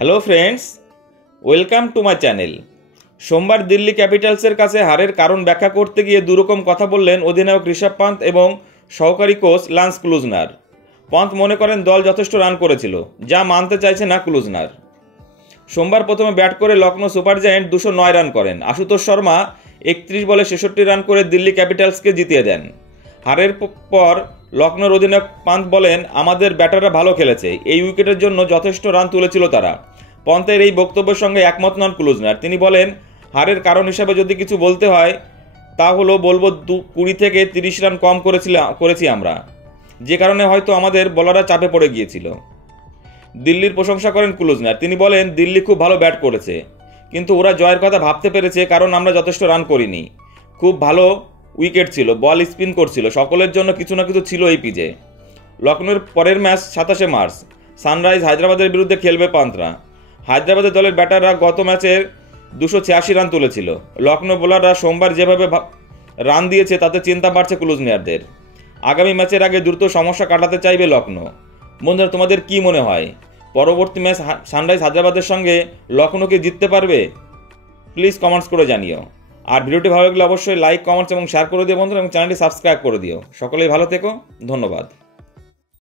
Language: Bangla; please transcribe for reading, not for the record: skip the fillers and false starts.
Hello friends, welcome to my channel. সোমবার দিল্লি ক্যাপিটালসের কাছে হারের কারণ ব্যাখ্যা করতে গিয়ে দুরকম কথা বললেন অধিনায়ক ঋষভ পান্ত এবং সহকারী কোচ লান্স ক্লুজনার। পান্ত মনে করেন দল যথেষ্ট রান করেছিল, যা মানতে চাইছে না ক্লুজনার। সোমবার প্রথমে ব্যাট করে লখনৌ সুপার জায়েন্ট 209 রান করেন। আশুতোষ শর্মা 31 বলে 66 রান করে দিল্লি ক্যাপিটালসকে জিতিয়ে দেন। হারের পর লখনৌর অধিনায়ক পান্ত বলেন, আমাদের ব্যাটাররা ভালো খেলেছে, এই উইকেটের জন্য যথেষ্ট রান তুলেছিল তারা। পন্তের এই বক্তব্যের সঙ্গে একমত নন ক্লুজনার। তিনি বলেন, হারের কারণ হিসাবে যদি কিছু বলতে হয় তা হলো বলবো 20 থেকে 30 রান কম করেছি আমরা, যে কারণে হয়তো আমাদের বোলাররা চাপে পড়ে গিয়েছিল। দিল্লির প্রশংসা করেন ক্লুজনার। তিনি বলেন, দিল্লি খুব ভালো ব্যাট করেছে, কিন্তু ওরা জয়ের কথা ভাবতে পেরেছে কারণ আমরা যথেষ্ট রান করিনি। খুব ভালো উইকেট ছিল, বল স্পিন করছিল, সকলের জন্য কিছু না কিছু ছিল এই পিচে। লখনৌর পরের ম্যাচ 27 মার্চ সানরাইজ হায়দ্রাবাদের বিরুদ্ধে খেলবে পান্তরা। হায়দ্রাবাদের দলের ব্যাটাররা গত ম্যাচের 286 রান তুলেছিল। লখনৌ বোলাররা সোমবার যেভাবে রান দিয়েছে তাতে চিন্তা বাড়ছে ক্লুজনারদের। আগামী ম্যাচের আগে দ্রুত সমস্যা কাটাতে চাইবে লখনৌ। বন্ধুরা, তোমাদের কি মনে হয় পরবর্তী ম্যাচ সানরাইজ হায়দ্রাবাদের সঙ্গে লখনৌকে জিততে পারবে? প্লিজ কমেন্টস করে জানিও। আর ভিডিওটি ভালো লাগলে অবশ্যই লাইক, কমেন্টস এবং শেয়ার করে দিও বন্ধুরা, এবং চ্যানেলটি সাবস্ক্রাইব করে দিও। সকলেই ভালো থেকো, ধন্যবাদ।